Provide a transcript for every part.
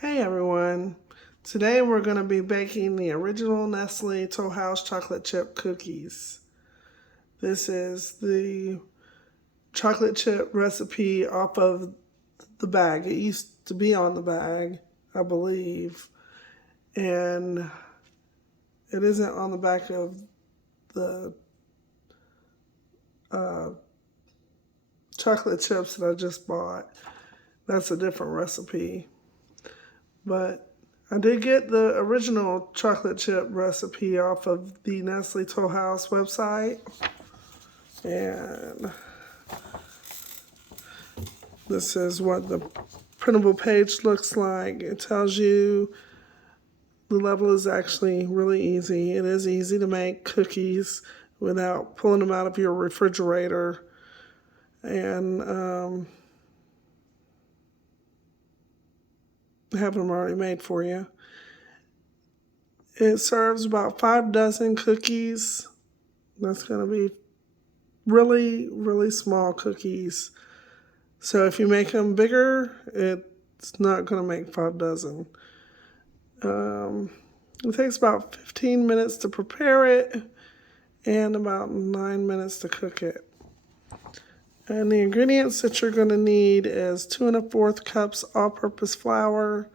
Hey everyone, today we're going to be baking the original Nestle Toll House chocolate chip cookies. This is the chocolate chip recipe off of the bag. It used to be on the bag, I believe, and it isn't on the back of the chocolate chips that I just bought. That's a different recipe. But I did get the original chocolate chip recipe off of the Nestle Toll House website. And this is what the printable page looks like. It tells you the level is actually really easy. It is easy to make cookies without pulling them out of your refrigerator. And have them already made for you. It serves about 5 dozen cookies. That's going to be really, really small cookies. So if you make them bigger, it's not going to make 5 dozen. It takes about 15 minutes to prepare it and about 9 minutes to cook it. And the ingredients that you're going to need is 2 1/4 cups all-purpose flour,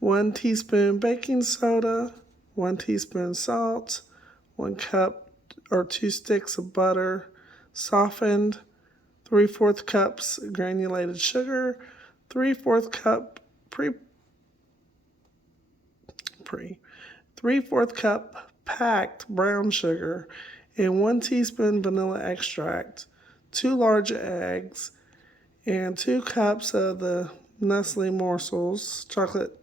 1 teaspoon baking soda, 1 teaspoon salt, 1 cup or 2 sticks of butter, softened, 3/4 cups granulated sugar, 3/4 cup 3/4 cup packed brown sugar, and 1 teaspoon vanilla extract, 2 large eggs, and 2 cups of the Nestle morsels chocolate.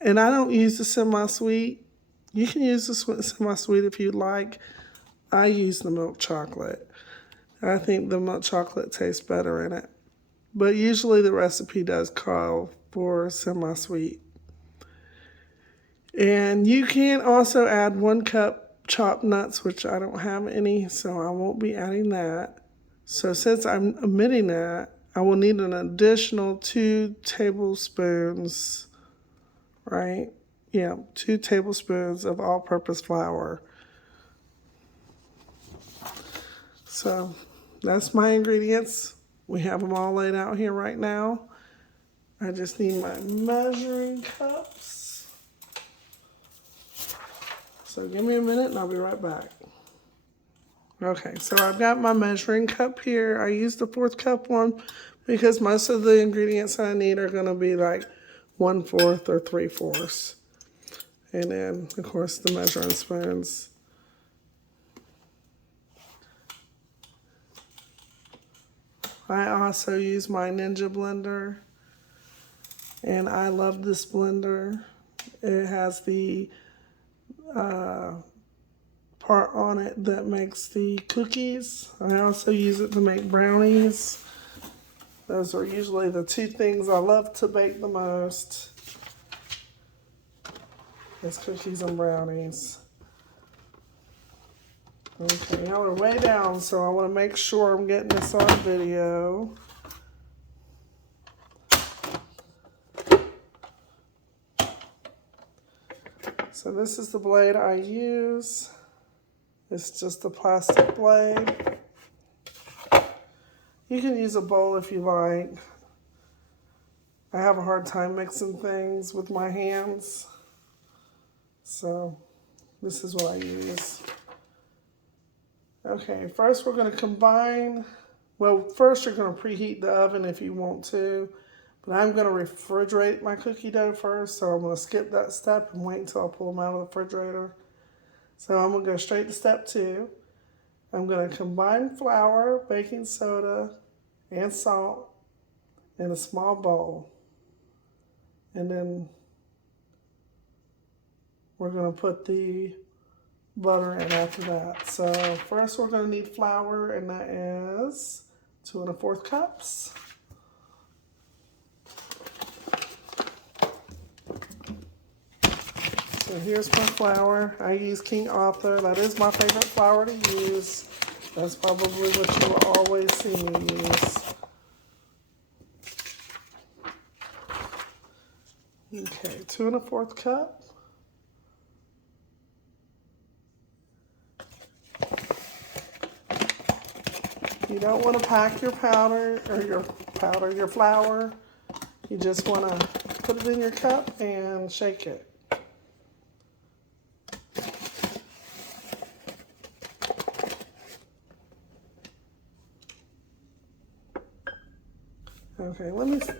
And I don't use the semi-sweet. You can use the semi-sweet if you'd like. I use the milk chocolate. I think the milk chocolate tastes better in it. But usually the recipe does call for semi-sweet. And you can also add 1 cup chopped nuts, which I don't have any, so I won't be adding that. So since I'm omitting that, I will need an additional 2 tablespoons, right? Yeah, 2 tablespoons of all-purpose flour. So that's my ingredients. We have them all laid out here right now. I just need my measuring cups. So give me a minute and I'll be right back. Okay, so I've got my measuring cup here. I used the 4th cup one because most of the ingredients I need are going to be like 1/4 or 3/4. And then, of course, the measuring spoons. I also use my Ninja blender, and I love this blender. It has the part on it that makes the cookies. I also use it to make brownies. Those are usually the 2 things I love to bake the most. It's cookies and brownies. Okay, y'all are way down, so I want to make sure I'm getting this on video. So this is the blade I use. It's just a plastic blade. You can use a bowl if you like. I have a hard time mixing things with my hands. So this is what I use. Okay, first we're going to combine. Well, first you're going to preheat the oven if you want to. But I'm going to refrigerate my cookie dough first. So I'm going to skip that step and wait until I pull them out of the refrigerator. So I'm going to go straight to step 2. I'm going to combine flour, baking soda, and salt in a small bowl. And then we're going to put the butter in after that. So first we're going to need flour, and that is 2 1/4 cups. So here's my flour. I use King Arthur. That is my favorite flour to use. That's probably what you will always see me use. Okay, 2 1/4 cup. You don't want to pack your powder or your flour. You just want to put it in your cup and shake it. Okay,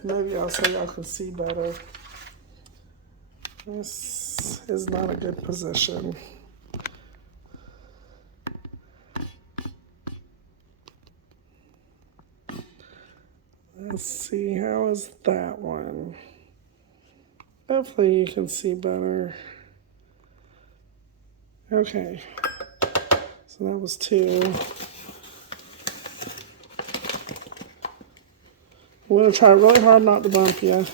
maybe I'll so y'all can see better. This is not a good position. Let's see, how is that one? Hopefully you can see better. Okay, so that was 2. I'm gonna try really hard not to bump you.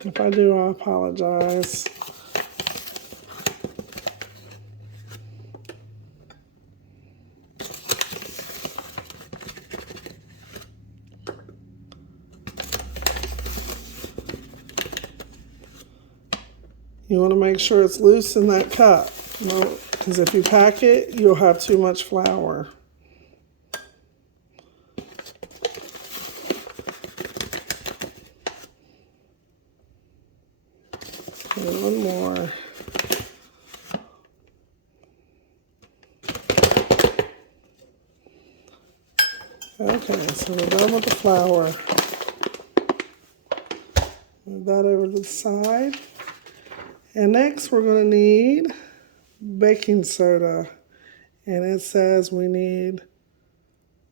If I do, I apologize. You want to make sure it's loose in that cup. Because if you pack it, you'll have too much flour. And one more. Okay, so we're done with the flour. Move that over to the side. And next we're going to need baking soda. And it says we need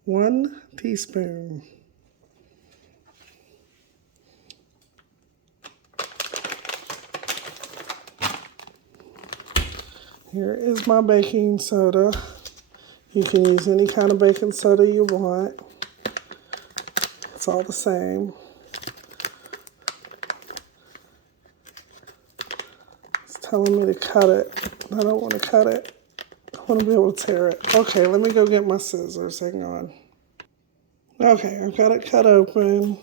1 teaspoon. Here is my baking soda. You can use any kind of baking soda you want. It's all the same. It's telling me to cut it. I don't want to cut it. I want to be able to tear it. Okay, let me go get my scissors. Hang on. Okay, I've got it cut open.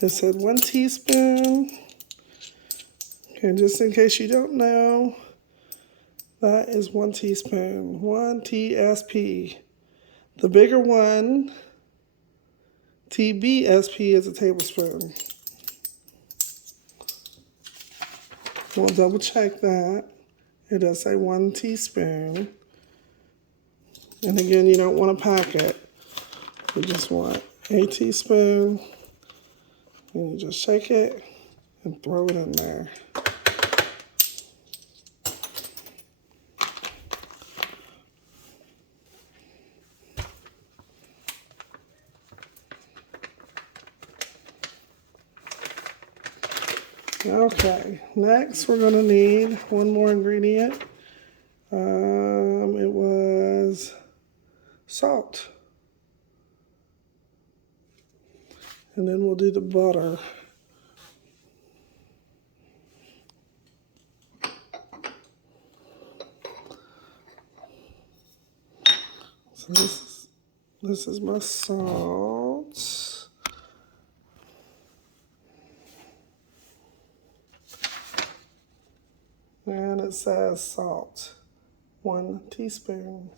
It said 1 teaspoon. Okay, just in case you don't know, that is 1 teaspoon. 1 TSP. The bigger one, TBSP, is a tablespoon. We'll double check that. It does say 1 teaspoon. And again, you don't want to pack it. You just want a teaspoon. And you just shake it and throw it in there. Okay, next we're going to need one more ingredient. It was salt. And then we'll do the butter. So this is my salt. And it says salt, 1 teaspoon.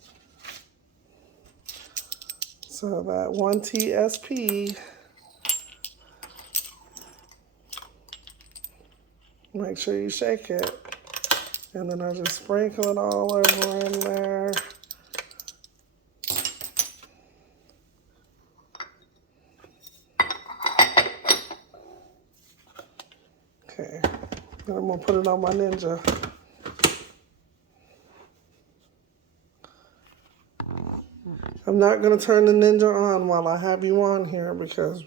So that 1 TSP, make sure you shake it. And then I just sprinkle it all over in there. Okay, then I'm gonna put it on my Ninja. I'm not gonna turn the Ninja on while I have you on here because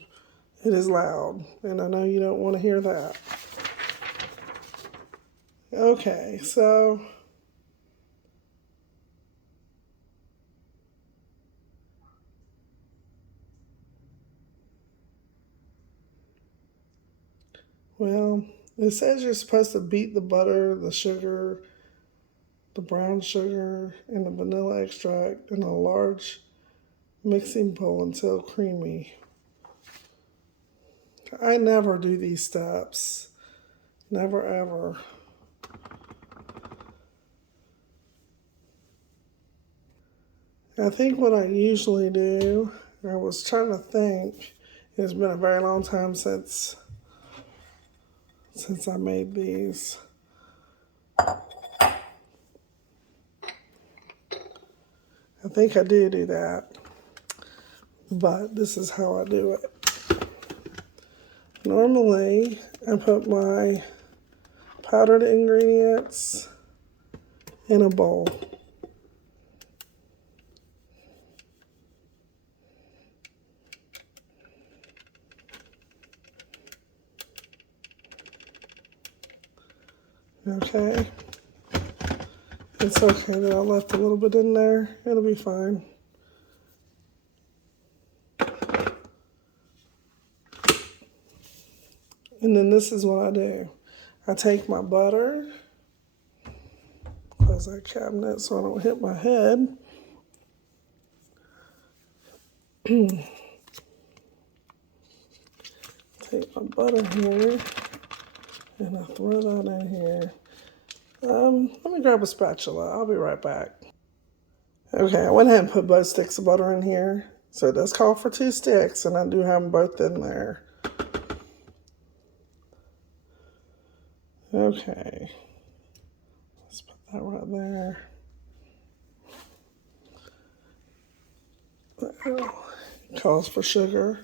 it is loud, and I know you don't want to hear that. Okay, so well, it says you're supposed to beat the butter, the sugar, the brown sugar, and the vanilla extract in a large mixing bowl until creamy. I never do these steps. Never ever. I think what I usually do, I was trying to think, it's been a very long time since I made these. I think I do that, but this is how I do it. Normally, I put my powdered ingredients in a bowl. Okay. It's okay that I left a little bit in there. It'll be fine. And then this is what I do. I take my butter, close that cabinet so I don't hit my head. Take my butter here, and I throw that in here. Let me grab a spatula. I'll be right back. Okay, I went ahead and put both sticks of butter in here. So it does call for 2 sticks, and I do have them both in there. Okay, let's put that right there. It calls for sugar.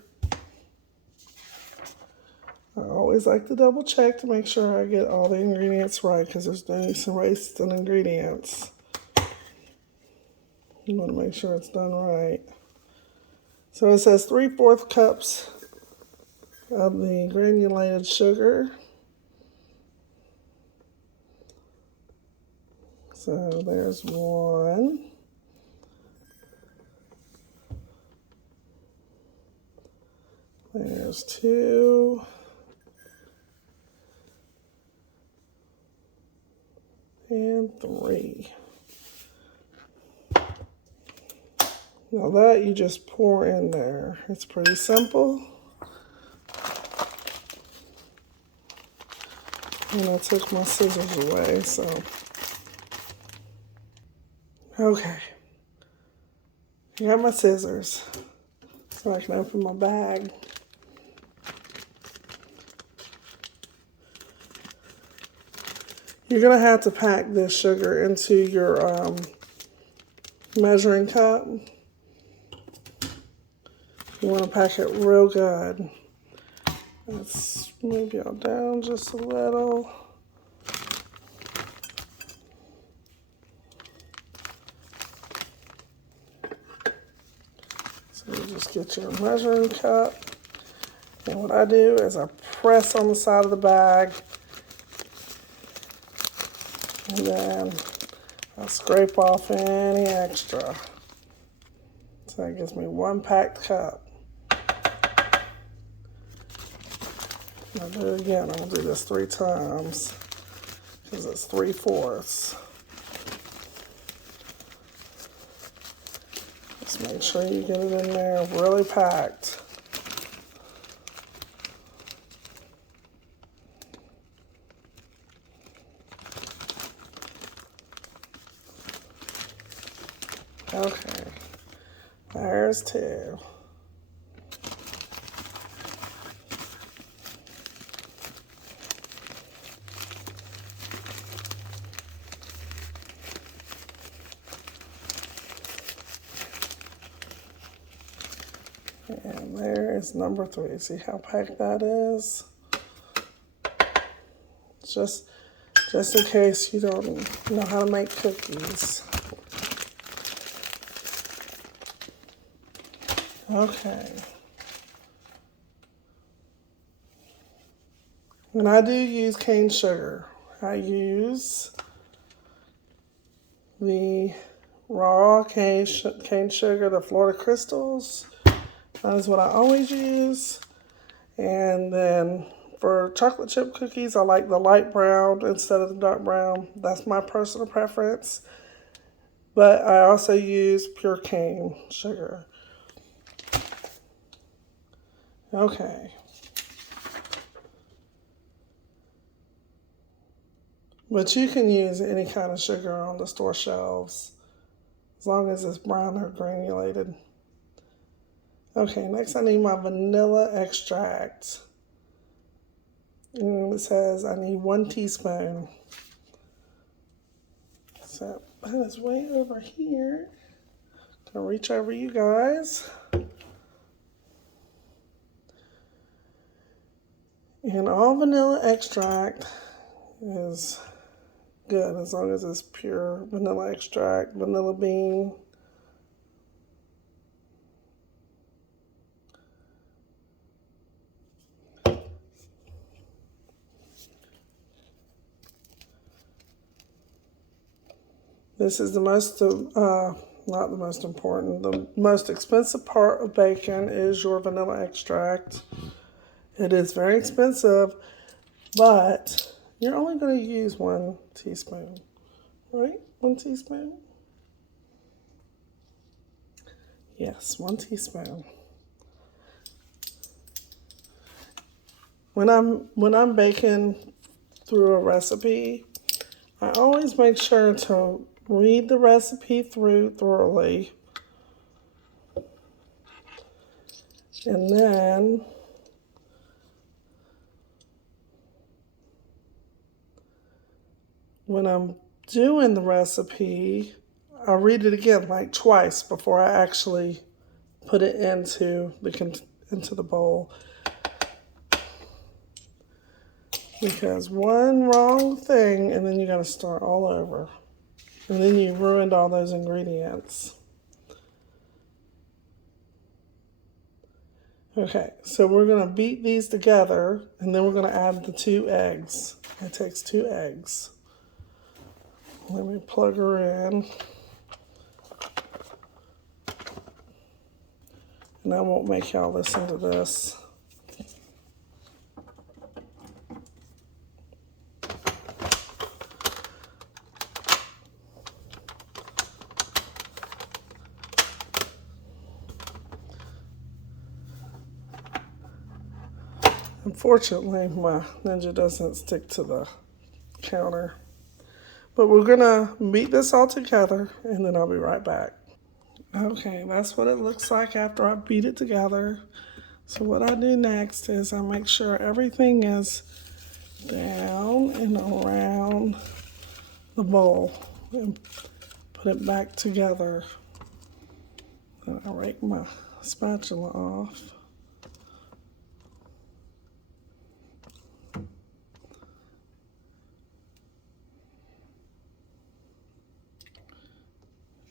I always like to double check to make sure I get all the ingredients right because there's going to be some wasted ingredients. You want to make sure it's done right. So it says 3/4 cups of the granulated sugar. So there's 1. There's 2. And 3. Now that you just pour in there. It's pretty simple. And I took my scissors away, so. Okay. I got my scissors so I can open my bag. You're going to have to pack this sugar into your measuring cup. You want to pack it real good. Let's move y'all down just a little. So you just get your measuring cup. And what I do is I press on the side of the bag. And then I'll scrape off any extra. So that gives me 1 packed cup. I'll do it again. I'm going to do this 3 times because it's 3/4. Just make sure you get it in there really packed. Okay, there's 2. And there is number 3. See how packed that is? Just in case you don't know how to make cookies. Okay. And I do use cane sugar. I use the raw cane sugar, the Florida Crystals. That is what I always use. And then for chocolate chip cookies, I like the light brown instead of the dark brown. That's my personal preference. But I also use pure cane sugar. Okay. But you can use any kind of sugar on the store shelves as long as it's brown or granulated. Okay, next I need my vanilla extract. And it says I need 1 teaspoon. So that is way over here. Gonna reach over you guys. And all vanilla extract is good as long as it's pure vanilla extract, vanilla bean. This is the most, not the most important, the most expensive part of bacon is your vanilla extract. It is very expensive, but you're only going to use 1 teaspoon, right? 1 teaspoon? Yes, 1 teaspoon. When I'm baking through a recipe, I always make sure to read the recipe through thoroughly. And then when I'm doing the recipe, I read it again like twice before I actually put it into the bowl. Because one wrong thing and then you gotta start all over. And then you ruined all those ingredients. Okay, so we're gonna beat these together and then we're gonna add the 2 eggs. It takes 2 eggs. Let me plug her in. And I won't make y'all listen to this. Unfortunately, my Ninja doesn't stick to the counter. But we're gonna beat this all together and then I'll be right back. Okay, that's what it looks like after I beat it together. So what I do next is I make sure everything is down and around the bowl and put it back together. Then I rake my spatula off.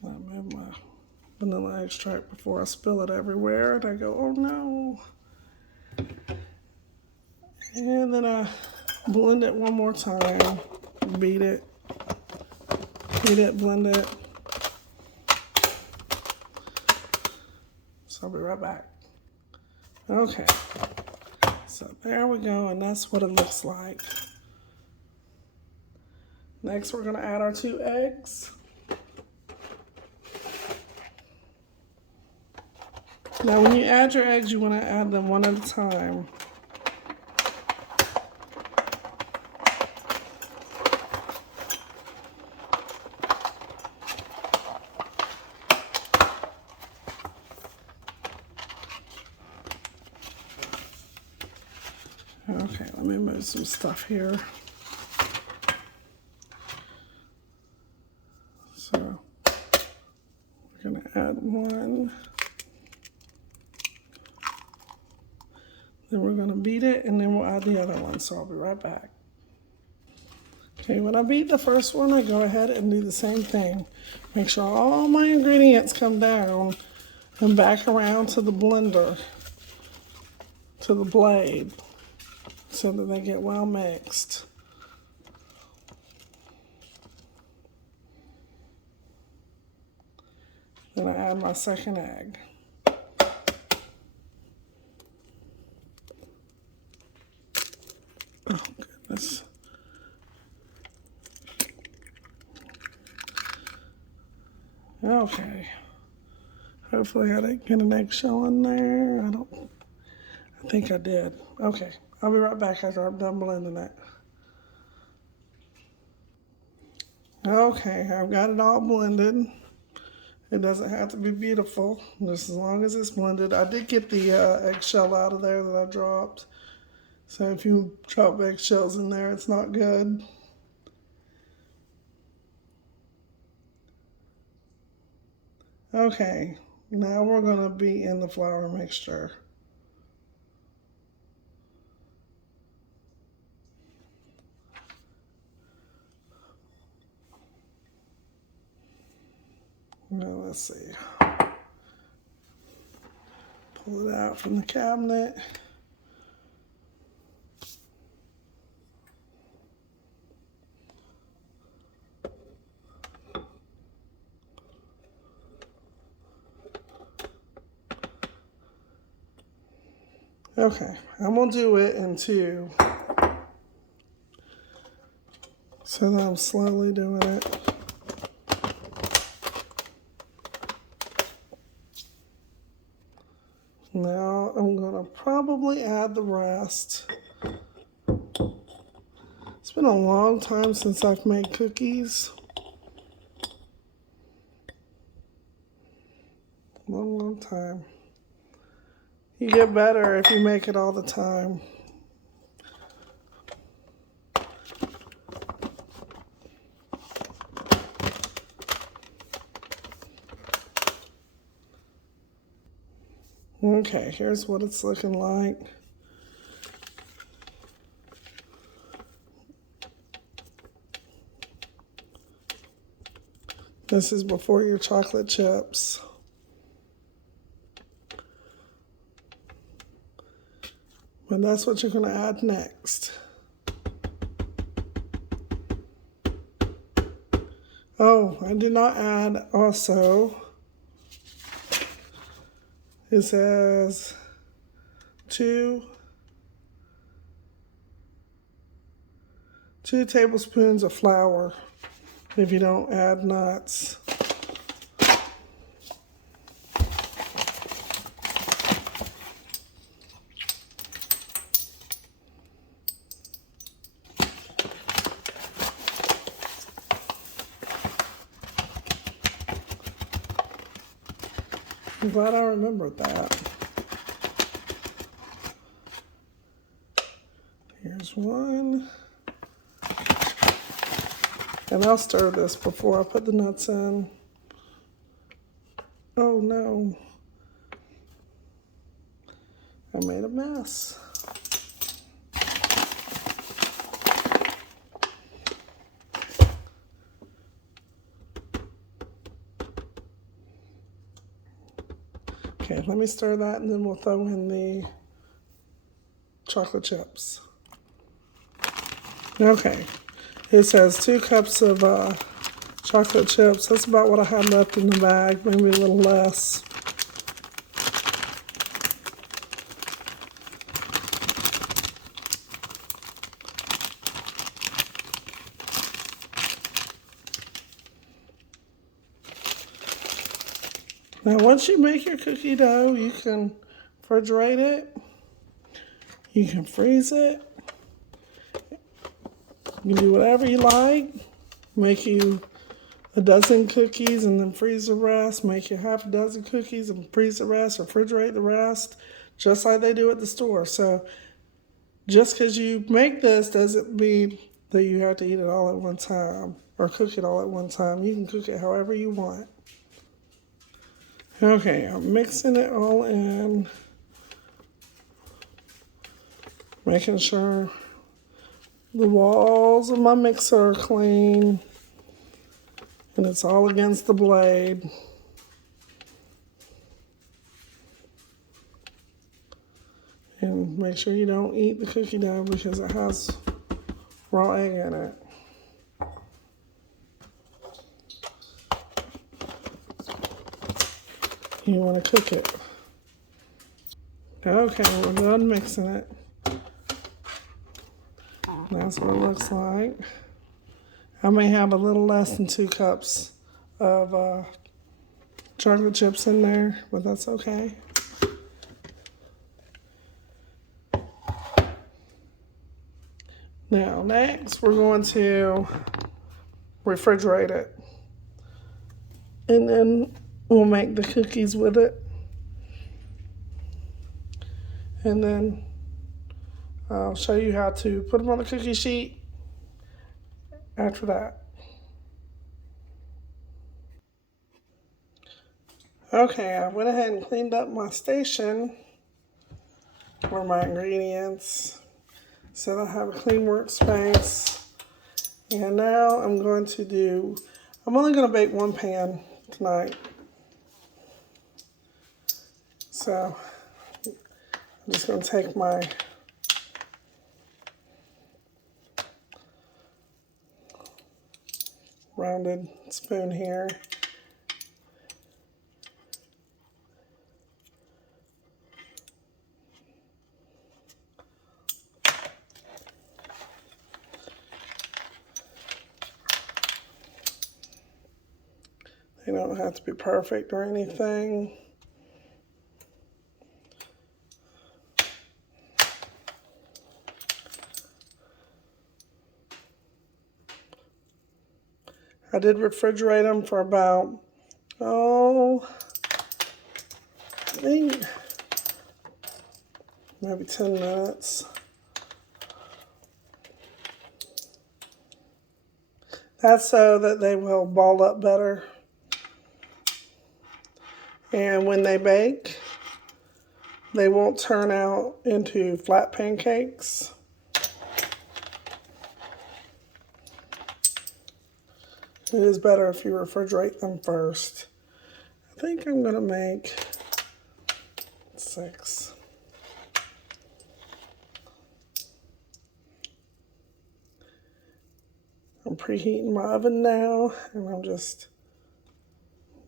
I move my vanilla extract before I spill it everywhere and I go, oh no. And then I blend it one more time, beat it, blend it. So I'll be right back. Okay, so there we go, and that's what it looks like. Next, we're gonna add our 2 eggs. Now, when you add your eggs, you wanna add them one at a time. Okay, let me move some stuff here. So, we're gonna add 1. Then we're gonna beat it and then we'll add the other one, so I'll be right back. Okay, when I beat the first one, I go ahead and do the same thing. Make sure all my ingredients come down and back around to the blender, to the blade, so that they get well mixed. Then I add my second egg. Oh, goodness. Okay. Hopefully I didn't get an eggshell in there. I think I did. Okay, I'll be right back after I'm done blending it. Okay, I've got it all blended. It doesn't have to be beautiful, just as long as it's blended. I did get the eggshell out of there that I dropped. So if you drop eggshells in there, it's not good. Okay, now we're going to be in the flour mixture. Now let's see. Pull it out from the cabinet. Okay, I'm going to do it in two. So that I'm slowly doing it. Now I'm going to probably add the rest. It's been a long time since I've made cookies. Long time. You get better if you make it all the time. Okay, here's what it's looking like. This is before your chocolate chips. But that's what you're going to add next. Oh, I did not add also. It says 2 tablespoons of flour if you don't add nuts. I'm glad I remembered that. Here's one. And I'll stir this before I put the nuts in. Oh no. I made a mess. Okay, let me stir that and then we'll throw in the chocolate chips. Okay, it says 2 cups of chocolate chips. That's about what I had left in the bag, maybe a little less. Now, once you make your cookie dough, you can refrigerate it. You can freeze it. You can do whatever you like. Make you a dozen cookies and then freeze the rest. Make you half a dozen cookies and freeze the rest, refrigerate the rest, just like they do at the store. So just because you make this doesn't mean that you have to eat it all at one time or cook it all at one time. You can cook it however you want. Okay, I'm mixing it all in, making sure the walls of my mixer are clean and it's all against the blade. And make sure you don't eat the cookie dough because it has raw egg in it. You want to cook it. Okay, we're done mixing it. That's what it looks like. I may have a little less than 2 cups of chocolate chips in there, but that's okay. Now next we're going to refrigerate it. And then we'll make the cookies with it. And then I'll show you how to put them on the cookie sheet after that. Okay, I went ahead and cleaned up my station for my ingredients so that I have a clean workspace. And now I'm only going to bake one pan tonight. So I'm just going to take my rounded spoon here. They don't have to be perfect or anything. I did refrigerate them for about, I think maybe 10 minutes. That's so that they will ball up better. And when they bake, they won't turn out into flat pancakes. It is better if you refrigerate them first. I think I'm going to make 6. I'm preheating my oven now, and I'm just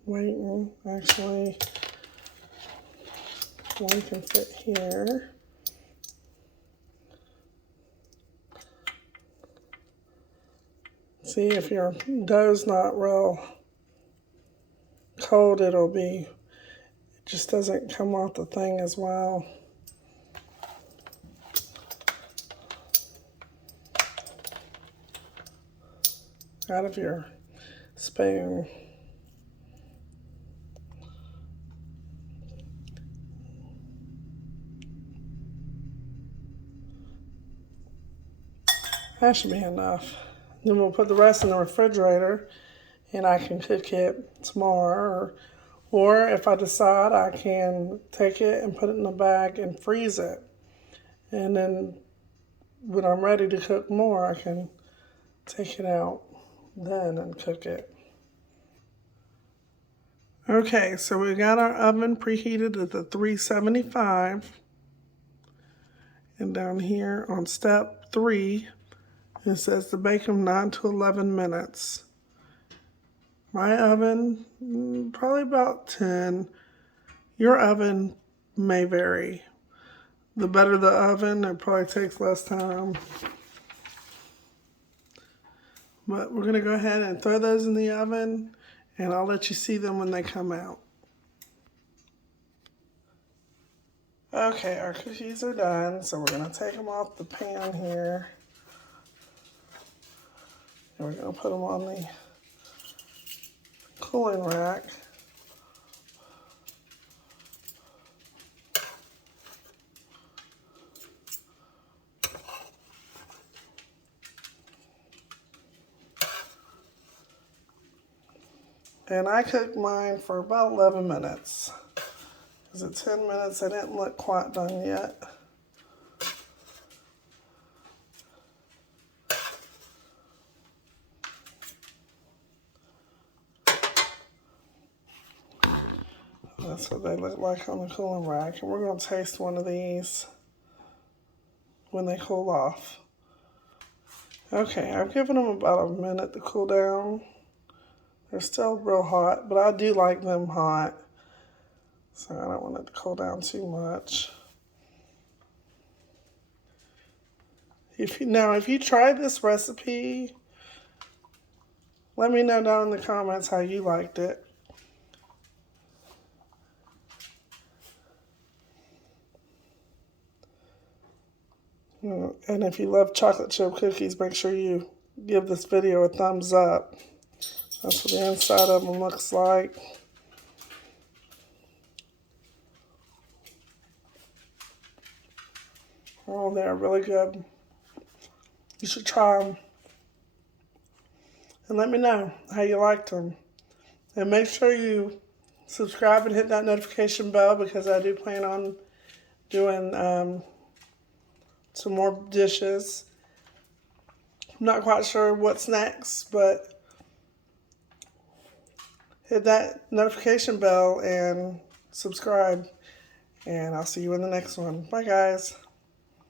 waiting. Actually, one can fit here. See, if your dough's not real cold, it just doesn't come off the thing as well. Out of your spoon. That should be enough. Then we'll put the rest in the refrigerator and I can cook it tomorrow. Or if I decide, I can take it and put it in a bag and freeze it. And then when I'm ready to cook more, I can take it out then and cook it. Okay, so we got our oven preheated at the 375. And down here on step 3, it says to bake them 9 to 11 minutes. My oven, probably about 10. Your oven may vary. The better the oven, it probably takes less time. But we're going to go ahead and throw those in the oven, and I'll let you see them when they come out. Okay, our cookies are done, so we're going to take them off the pan here. And we're going to put them on the cooling rack. And I cooked mine for about 11 minutes. Because at 10 minutes, I didn't look quite done yet. That's what they look like on the cooling rack. And we're going to taste one of these when they cool off. Okay, I've given them about a minute to cool down. They're still real hot, but I do like them hot. So I don't want it to cool down too much. If you tried this recipe, let me know down in the comments how you liked it. And if you love chocolate chip cookies, make sure you give this video a thumbs up. That's what the inside of them looks like. Oh, they're really good. You should try them. And let me know how you liked them. And make sure you subscribe and hit that notification bell, because I do plan on doing some more dishes. I'm not quite sure what's next, but hit that notification bell and subscribe. And I'll see you in the next one. Bye, guys.